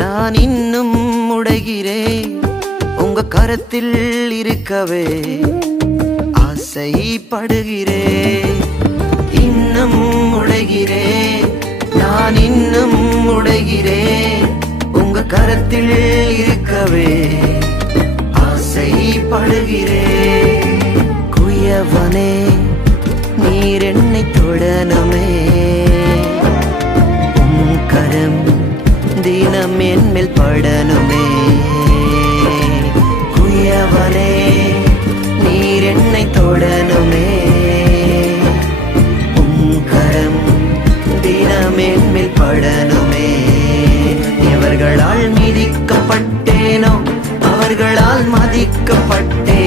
நான் இன்னும் உடைகிறேன் உங்க கரத்தில் இருக்கவே ஆசைப்படுகிறேன். இன்னும் உடைகிறேன், நான் இன்னும் உடைகிறேன் உங்க கரத்தில் இருக்கவே ஆசைப்படுகிறேன். குயவனே நீர் என்னை தொடணுமே, உம் கரம் தினம் என் மேல் படணுமே. குயவனே நீர் என்னை தொடணுமே, உம் கரம் தினம் என் மேல் படணுமே. எவர்களால் மிதிக்கப்பட்டேனோ அவர்களால் மதிக்கப்பட்டேன்,